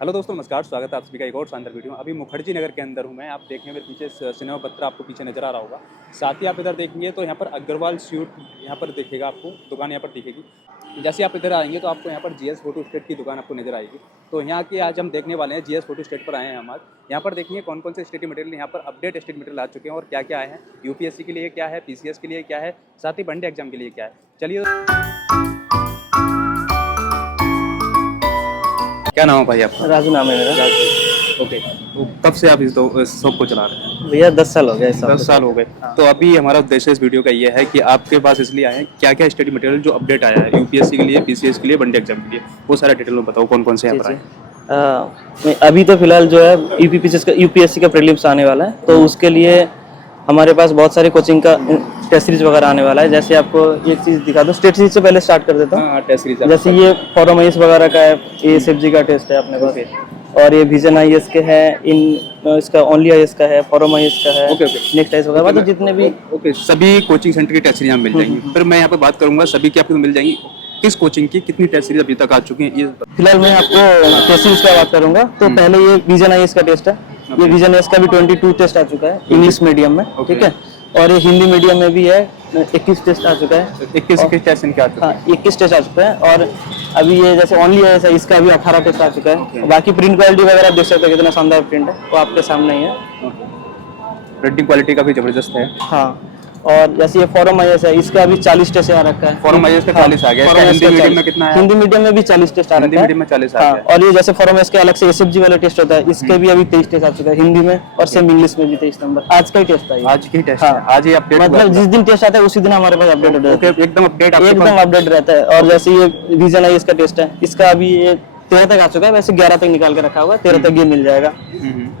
Hello दोस्तों, नमस्कार। स्वागत है आप सभी का एक और शानदार वीडियो में। अभी मुखर्जी नगर के अंदर हूँ मैं। आप देखेंगे मेरे पीछे सिनेमा पत्रा आपको पीछे नज़र आ रहा होगा। साथ ही आप इधर देखेंगे तो यहाँ पर अग्रवाल स्वीट यहाँ पर दिखेगा, आपको दुकान यहाँ पर दिखेगी। जैसे आप इधर आएंगे तो आपको यहाँ पर जीएस फोटो स्टेट की दुकान आपको नज़र आएगी। तो यहाँ की आज हम देखने वाले हैं, जीएस फोटो स्टेट पर आए हैं हम आज। यहाँ पर देखेंगे कौन कौन से स्टडी मटेरियल यहाँ पर अपडेट स्टडी मटेरियल आ चुके हैं और क्या क्या आए हैं। यूपीएससी के लिए क्या है, पीसीएस के लिए क्या है, साथ ही वनडे एग्जाम के लिए क्या है। चलिए, क्या नाम है भाई आपका? राजू नाम है मेरा। राजू। ओके, तो कब से आप इस शॉप को चला रहे हैं? भैया 10 साल हो गए। 10 साल हो गए। तो अभी हमारा उद्देश्य इस वीडियो का ये है कि आपके पास इसलिए आए हैं क्या क्या स्टडी मटेरियल जो अपडेट आया है यूपीएससी के लिए, पीसीएस के लिए, वनडे एग्जाम के लिए, वो सारा डिटेल में बताओ कौन कौन से यहाँ पर आए। अभी तो फिलहाल जो है यूपीएससी का प्रीलिम्स आने वाला है, तो उसके लिए हमारे पास बहुत सारे कोचिंग का टेस्ट सीरीज वगैरह आने वाला है। जैसे आपको एक चीज़ दिखा दूँ, स्टेट सीरीज से पहले स्टार्ट कर देता हूँ। टेस्ट सीरीज जैसे ये फॉरम आईएएस वगैरह का है, एएसएफजी का टेस्ट है अपने पास, और ये विजन आईएएस के हैं, इसका ओनली आईएएस का है, फॉरम आईएएस का है, नेक्स्ट आईएएस वगैरह, मतलब जितने भी सभी कोचिंग सेंटर की टेस्ट सीरीज यहाँ मिल जाएंगी। फिर मैं यहाँ पे बात करूंगा सभी की आपको मिल जाएंगी। किस कोचिंग की कितनी टेस्ट सीरीज अभी तक आ चुकी हैं ये फिलहाल मैं आपको टेस्ट सीरीज का बात करूंगा। तो पहले ये विजन आईएएस का टेस्ट है। ये विजन आईएएस का भी 22 टेस्ट आ चुका है इंग्लिश मीडियम में, ठीक है। और ये हिंदी मीडियम में भी है, 21 टेस्ट आ चुका है। 21 टेस्ट इनके आ चुके हैं। हाँ, 21 टेस्ट आ चुका है। और अभी ये जैसे ओनली आईएएस है, इसका भी 18 टेस्ट आ चुका है। बाकी प्रिंट क्वालिटी वगैरह देख सकते हो कितना शानदार प्रिंट है, वो आपके सामने ही है। प्रिंटिंग क्वालिटी काफी जबरदस्त है। हाँ, और जैसे ये फॉरम आईएएस है, इसका भी 40 टेस्ट आ रखा है। फॉरम आईएएस का 40 आ गया। हिंदी मीडियम में कितना है? हिंदी मीडियम में भी 40 टेस्ट आ रखा है। हिंदी मीडियम में 40 आ गया। और ये जैसे फॉरम आईएएस के अलग से एसएफजी वाला टेस्ट होता है, इसके भी अभी 23 टेस्ट आ चुका है हिंदी में, और सेम इंग्लिश में भी 23 नंबर। आज का ही टेस्ट है, आज की टेस्ट है। आज ही अपडेट, मतलब जिस दिन टेस्ट आता है उसी दिन हमारे पास अपडेट होता है। एकदम अपडेट, एकदम अपडेट रहता है। और जैसे ये विजन आईएएस का टेस्ट है, इसका अभी ये 13 तक आ चुका है, वैसे 11 तक निकाल के रखा हुआ है, 13 तक ये मिल जाएगा।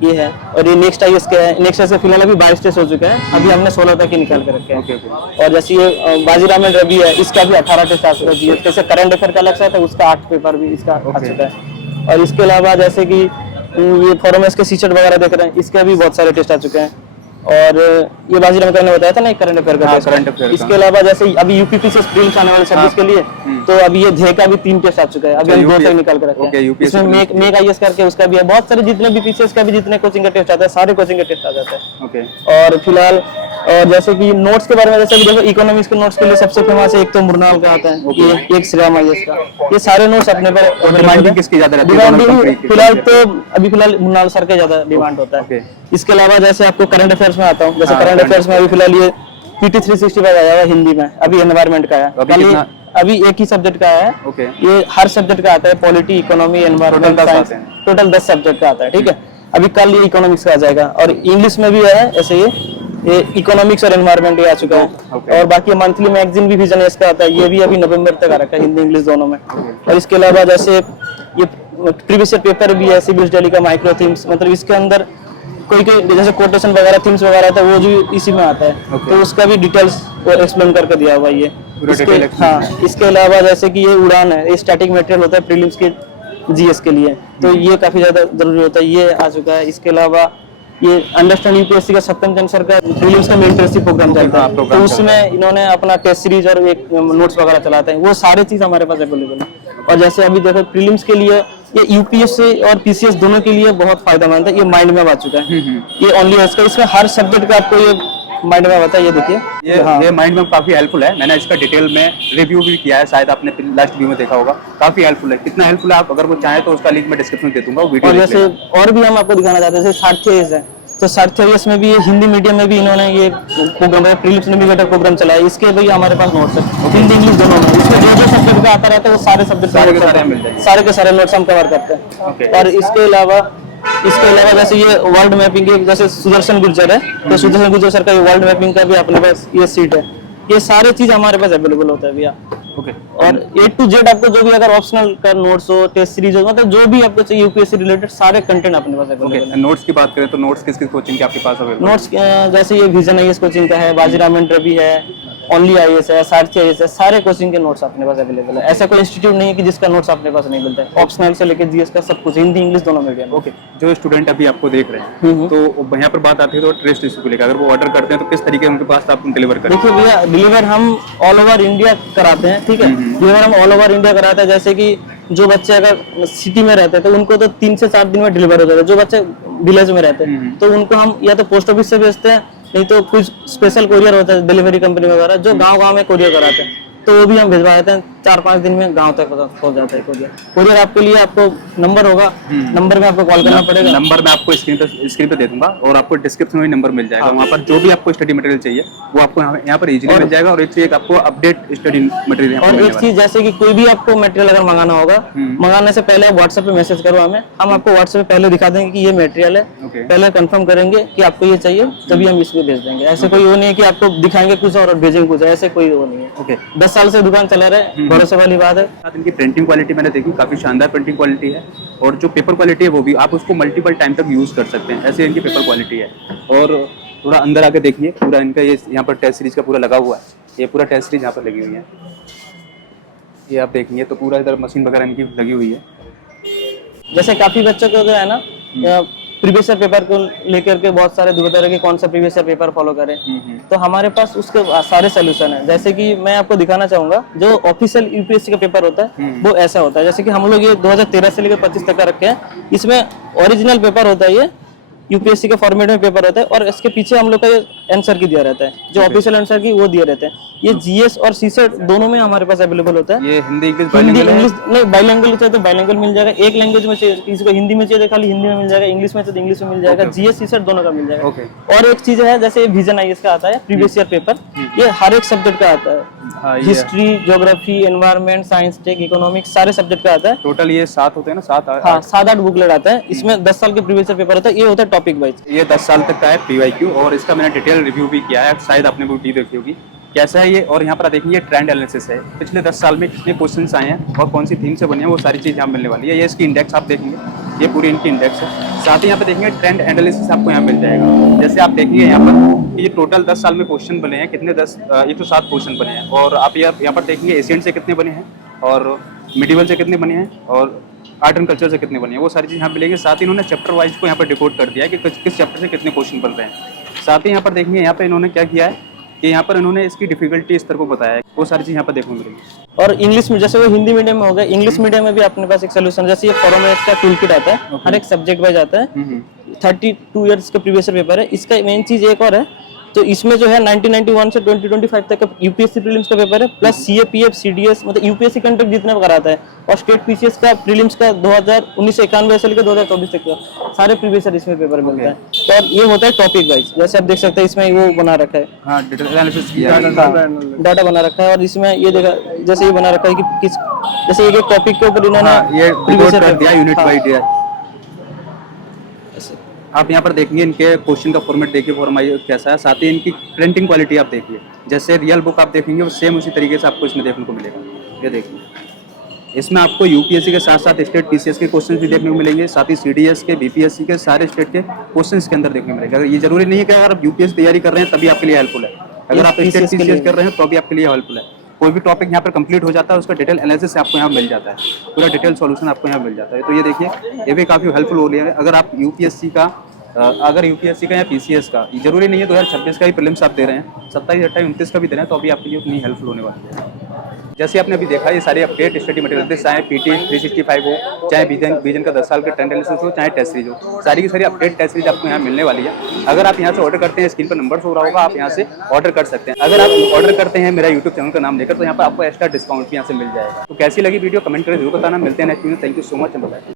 ये है। और ये नेक्स्ट आईएएस का है। नेक्स्ट से फिलहाल अभी 22 टेस्ट हो चुका है, अभी हमने 16 तक ही निकाल के रखे हैं। और जैसे ये बाजीराव में रवि है, इसका भी 18 टेस्ट आ चुका है। जीएस जैसे करंट अफेयर का अलग से आता है, उसका 8 पेपर भी इसका आ चुका है। और इसके अलावा जैसे कि ये फॉरम के सीचेट वगैरह देख रहे हैं, इसके भी बहुत सारे टेस्ट आ चुके हैं। और ये बाजीराव ने बताया था ना करंट अफेयर का टेस्ट। इसके अलावा जैसे अभी यूपीपीसी प्रीलिम्स आने वाले सर्विस के लिए, तो अभी ये ध्यय का भी 3 टेस्ट आ चुका है, अभी हम 2 तक निकाल कर रखे हैं। इसमें मेक आईएएस करके उसका भी है। बहुत सारे जितने भी पीसीएस का भी जितने कोचिंग का टेस्ट आता है, सारे कोचिंग का टेस्ट आ जाता है। और फिलहाल और जैसे कि नोट्स के बारे में, जैसे कि देखो इकोनॉमिक्स के नोट्स के लिए सबसे फेमस है, एक तो मुरनाल का आता है, ये एक श्रीराम आईएएस का। ये सारे नोट्स अपने पर डिमांडिंग किसकी ज्यादा रहती है? फिलहाल तो अभी फिलहाल मुरनाल सर का ज्यादा डिमांड होता है। इसके अलावा जैसे आपको करंट अफेयर्स में आता हूँ, जैसे करंट अफेयर्स में अभी फिलहाल ये पीटी 365 आया हुआ हिंदी में, अभी एनवायरमेंट का है। अभी एक ही सब्जेक्ट का है। ये हर सब्जेक्ट का आता है, polity, economy, environment, science, total 10 subject का आता है, ठीक है। अभी कल ये इकोनॉमिक्स का आ जाएगा। और इंग्लिश में भी है ऐसे ये इकोनॉमिक्स और एनवायरमेंट ये आ चुका है। और बाकी मंथली मैगजीन भी विजन इसका आता है, ये भी अभी नवंबर तक आ रखा है, हिंदी इंग्लिश दोनों में। और इसके अलावा जैसे ये प्रीवियस ईयर पेपर भी है, सिविल स्टडी का माइक्रो थीम्स, मतलब इसके अंदर कोई जैसे कोटेशन वगैरह थीम्स वगैरह था, वो जो इसी में आता है। तो उसका भी डिटेल्स वो एक्सप्लेन करके दिया हुआ ये। इसके अलावा जैसे कि ये उड़ान है, ये स्टैटिक मटेरियल होता है प्रीलिम्स के जीएस के लिए, तो ये काफी ज्यादा जरूरी होता है, ये आ चुका है। इसके अलावा ये अंडरस्टैंड यूपीएससी का सत्यम चंद्र सर का प्रीलिम्स का मेंटरशिप प्रोग्राम चलता है, तो उसमें इन्होंने अपना टेस्ट सीरीज और एक नोट्स वगैरह चलाते हैं, वो सारे चीज हमारे पास अवेलेबल है। और जैसे अभी देखो प्रीलिम्स के लिए ये यूपीएससी और पीसीएस दोनों के लिए बहुत फायदेमंद है। ये माइंड मैप आ चुका है, ये ओनली इसका, इसमें हर सब्जेक्ट का आपको ये माइंड मैप आता है। ये देखिए, ये माइंड मैप काफी हेल्पफुल है। मैंने इसका डिटेल में रिव्यू भी किया है, शायद आपने लास्ट वीडियो में देखा होगा। काफी हेल्पफुल है। कितना हेल्पफुल है, आप अगर वो चाहे तो उसका लिंक मैं डिस्क्रिप्शन में दे दूंगा, वीडियो। और जैसे और भी हम आपको दिखाना चाहते हैं, जैसे सार्थ्यस है, तो सार्थ्यस में भी ये हिंदी मीडियम में भी इन्होंने ये प्रोग्राम प्रीलिम्स नेविगेटर प्रोग्राम चलाया, इसके भी हमारे पास नोट्स है हिंदी इंग्लिश दोनों में। इसमें जो सब्जेक्ट का आता रहता है वो सारे सब्जेक्ट सारे के सारे नोट्स हम कवर करते हैं। और इसके अलावा जैसे ये वर्ल्ड मैपिंग के, जैसे सुदर्शन गुर्जर है, तो सुदर्शन गुर्जर सर का ये वर्ल्ड मैपिंग का भी अपने पास ये सीट है। ये सारे चीज हमारे पास अवेलेबल होता है भैया। और A to Z आपको जो भी अगर ऑप्शनल का नोट्स हो, टेस्ट सीरीज हो, मतलब जो भी आपको चाहिए यूपीएससी रिलेटेड सारे कंटेंट अपने पास अवेलेबल है। नोट्स की बात करें तो नोट्स किस कोचिंग के आपके पास अवेलेबल? नोट्स जैसे ये विजन आईएएस कोचिंग का है, बाजीराव रवि है, ओनली आईएएस है, सारथी आईएएस है, सारे कोचिंग के नोट्स अपने पास अवेलेबल है। ऐसा कोई इंस्टीट्यूट नहीं है कि जिसका नोट्स अपने पास नहीं मिलता है। ऑप्शनल से लेकर जीएस का सब कुछ, हिंदी इंग्लिश दोनों मीडियम। ओके, जो स्टूडेंट अभी आपको देख रहे हैं, तो यहाँ पर बात आती है तो टेस्ट इशू को लेकर, अगर वो ऑर्डर करते हैं तो किस तरीके उनके पास आप डिलीवर करते हैं? देखिए भैया, डिलीवर हम ऑल ओवर इंडिया कराते हैं, ठीक है। डिलीवर हम ऑल ओवर इंडिया कराते हैं। जैसे कि जो बच्चे अगर सिटी में रहते हैं तो उनको तो 3 से 4 दिन में डिलीवर हो जाता है। जो बच्चे विलेज में रहते हैं तो उनको हम या तो पोस्ट ऑफिस से भेजते हैं, नहीं तो कुछ स्पेशल कोरियर होता है डिलीवरी कंपनी वगैरह जो गांव-गांव में कोरियर कराते हैं, तो वो भी हम भिजवा देते हैं। 4-5 दिन में गांव तक पहुंच जाता है कोरियर। कोरियर आपके लिए आपको नंबर होगा, नंबर में आपको कॉल करना पड़ेगा। नंबर मैं आपको स्क्रीन पे दे दूंगा और आपको डिस्क्रिप्शन में नंबर मिल जाएगा। वहाँ पर जो भी आपको स्टडी मटेरियल चाहिए वो आपको यहाँ पर इजीली मिल जाएगा। और एक आपको अपडेट स्टडी मटेरियल। और एक चीज जैसे कि कोई भी आपको मटेरियल अगर मंगाना होगा, मंगाने से पहले आप व्हाट्सएप पे मैसेज करो हमें, हम आपको व्हाट्सएप पे पहले दिखा देंगे कि ये मटेरियल है, पहले कंफर्म करेंगे कि आपको ये चाहिए, तभी हम इसमें भेज देंगे। ऐसे कोई वो नहीं है कि आपको दिखाएंगे कुछ और भेजेंगे कुछ, ऐसे कोई वो नहीं है। 10 साल से दुकान चला रहे, भरोसे वाली बात है। इनकी प्रिंटिंग क्वालिटी मैंने देखी, काफी शानदार प्रिंटिंग क्वालिटी है। और जो पेपर क्वालिटी है वो भी आप उसको मल्टीपल टाइम तक यूज कर सकते हैं, ऐसे इनकी पेपर क्वालिटी है। और थोड़ा अंदर आके देखिए, पूरा इनका ये यहाँ पर टेस्ट सीरीज का पूरा लगा हुआ है। ये पूरा टेस्ट सीरीज यहाँ पर लगी हुई है, ये आप देखेंगे तो पूरा इधर मशीन वगैरह इनकी लगी हुई है। जैसे काफी बच्चों को जो है ना प्रीवियस ईयर पेपर को लेकर के बहुत सारे दुविधा है कि कौन सा प्रीवियस ईयर पेपर फॉलो करें, तो हमारे पास उसके सारे सोल्यूशन है। जैसे कि मैं आपको दिखाना चाहूंगा, जो ऑफिशियल यूपीएससी का पेपर होता है वो ऐसा होता है। जैसे कि हम लोग ये 2013 से लेकर 25 तक का रखे हैं। इसमें ओरिजिनल पेपर होता है, ये यूपीएससी के फॉर्मेट में पेपर होता है और इसके पीछे हम लोग का ये आंसर की दिया रहता है, जो ऑफिशियल आंसर की वो दिए रहते हैं। ये जीएस और सीसेट दोनों में हमारे पास अवेलेबल होता है। ये हिंदी इंग्लिश नहीं, बाइलिंगुअल चाहिए तो बाइलिंगुअल मिल जाएगा। एक लैंग्वेज में चाहिए, किसी को हिंदी में चाहिए तो खाली हिंदी में मिल जाएगा, इंग्लिश में चाहिए तो इंग्लिश में मिल जाएगा। जीएस सीसेट दोनों का मिल जाएगा। और एक चीज है, जैसे विजन आईएएस का आता है प्रीवियस ईयर पेपर, ये हर एक सब्जेक्ट का आता है। History, geography, environment, science, tech, economics, सारे सब्जेक्ट का आता है। टोटल ये 7 होते हैं ना, 7? हाँ, 7-8 बुकलेट आता है। इसमें 10 साल के प्रीवियस ईयर पेपर होता है। ये होता है टॉपिक वाइज। ये 10 साल तक का है पीवाईक्यू, और इसका मैंने डिटेल रिव्यू भी किया है, शायद आपने वीडियो देखी होगी कैसा है ये। और यहाँ पर देखेंगे ट्रेंड एनालिसिस है, पिछले 10 साल में कितने क्वेश्चंस आए हैं और कौन सी थीम से बने हैं, वो सारी चीज़ यहाँ मिलने वाली है। ये इसकी इंडेक्स आप देखेंगे, ये पूरी इनकी इंडेक्स है। साथ ही यहाँ पे देखेंगे ट्रेंड एनालिसिस आपको यहाँ मिल जाएगा। जैसे आप देखेंगे यहाँ पर ये टोटल 10 साल में क्वेश्चन बने हैं कितने, 107 क्वेश्चन बने हैं। और आप यहाँ पर देखेंगे एशियन से कितने बने हैं, और मिडिवल से कितने बने हैं, और आर्ट एंड कल्चर से कितने बने हैं, वो सारी चीज़ यहाँ मिलेंगे। साथ ही इन्होंने चैप्टर वाइज को यहाँ पर डिकोड कर दिया है कि किस चैप्टर से कितने क्वेश्चन बन रहे हैं। साथ ही यहाँ पर देखेंगे यहाँ पे इन्होंने क्या किया है कि यहाँ पर इन्होंने इसकी डिफिकल्टी स्तर को बताया है, वो सारी चीज़ यहाँ पर देखने को मिलेगी। और इंग्लिश में, जैसे वो हिंदी मीडियम में हो गया, इंग्लिश मीडियम में भी अपने पास एक सोल्यूशन, जैसे ये फॉर्मेट का टूल किट आता है, हर एक सब्जेक्ट वाइज आता है। 32 ईयर्स का प्रीवियस ईयर पेपर है। इसका मेन चीज एक और है, तो इसमें जो है 1991 से 2025 तक का यूपीएससी प्रीलिम्स का पेपर है, प्लस सीएपीएफ, सीडीएस, मतलब यूपीएससी कंटेक्ट जितने कराता है, और स्टेट पीसीएस का प्रीलिम्स का 1991 से लेकर 2024 तक का सारे प्रीवियस ईयर इसमें पेपर मिलता है। तो और ये होता है टॉपिक वाइज, जैसे आप देख सकते हैं इसमें वो बना रखा है, हाँ, डिटेल एनालिसिस डाटा बना रखा है। और इसमें ये देखा, जैसे ये बना रखा है कि किस, जैसे एक टॉपिक के ऊपर इन्होंने ये रिपोर्ट कर दिया, यूनिट वाइज है। आप यहाँ पर देखेंगे इनके क्वेश्चन का फॉर्मेट देखिए, फॉर्मेट कैसा है। साथ ही इनकी प्रिंटिंग क्वालिटी आप देखिए, जैसे रियल बुक आप देखेंगे वो सेम उसी तरीके से आपको इसमें देखने को मिलेगा। ये देखिए, इसमें आपको यूपीएससी के साथ साथ स्टेट पीसीएस के क्वेश्चन भी देखने को मिलेंगे, साथ ही सीडीएस के, बीपीएससी के, सारे स्टेट के क्वेश्चन के अंदर देखने को मिलेगा। ये जरूरी नहीं है कि अगर आप यूपीएससी तैयारी कर रहे हैं तभी आपके लिए हेल्पफुल है, अगर आप स्टेट पीसीएस कर रहे हैं तो भी आपके लिए हेल्पफुल है। कोई भी टॉपिक यहाँ पर कंप्लीट हो जाता है, उसका डिटेल एनालिसिस आपको यहाँ मिल जाता है, पूरा डिटेल सॉल्यूशन आपको यहाँ मिल जाता है। तो ये देखिए, ये भी काफ़ी हेल्पफुल हो रही है। अगर आप यूपीएससी का या पीसीएस का, जरूरी नहीं है 2026 का ही प्रीलिम्स आप दे रहे हैं, 27, 28, 29 का भी दे रहे हैं, तो अभी आपके लिए उतनी हेल्पफुल होने वाली है। जैसे आपने अभी देखा, ये सारे अपडेट स्टडी मटेरियल, चाहे पीटी 365 हो, चाहे विजन का 10 साल का ट्रेंड एनालिसिस हो, चाहे टेस्ट सीरीज हो, सारी की सारी अपडेट टेस्ट सीरीज आपको यहाँ मिलने वाली है। अगर आप यहाँ से ऑर्डर करते हैं, स्क्रीन पर नंबर शो हो रहा होगा, आप यहाँ से ऑर्डर कर सकते हैं। अगर आप ऑर्डर करते हैं मेरा यूट्यूब चैनल का नाम लेकर, तो यहाँ पर आपको एक्स्ट्रा डिस्काउंट भी यहाँ से मिल जाएगा। तो कैसी लगी वीडियो कमेंट करके जरूर बताना। मिलते हैं next video. Thank you so much.